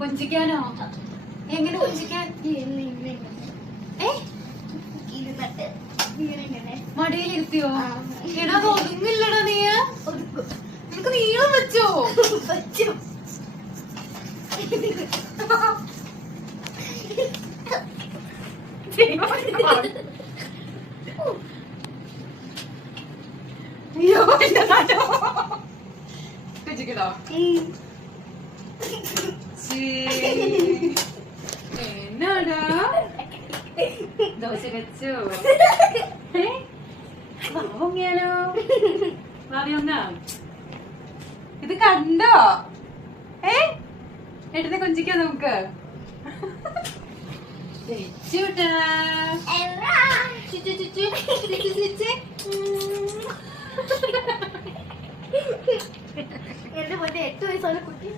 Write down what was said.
കൊഞ്ചിക്കാനോ? എങ്ങനെ കൊഞ്ചിക്കാൻ? മടിയിലിരുത്തിയോ? എടാ അത് ഒതുങ്ങില്ലടാ നീ. നിനക്ക് നീളം വെച്ചോ? കൊഞ്ചിക്കടോ? എന്നാടാ ദോശ വെച്ചോ? വാങ്ങിയാലോ? വാങ്ങിയൊന്ന ഇത് കണ്ടോ? ഏട്ടനെ കൊഞ്ചിക്കാ നമുക്ക്. എന്റെ 8 വയസ്സുള്ള കുട്ടി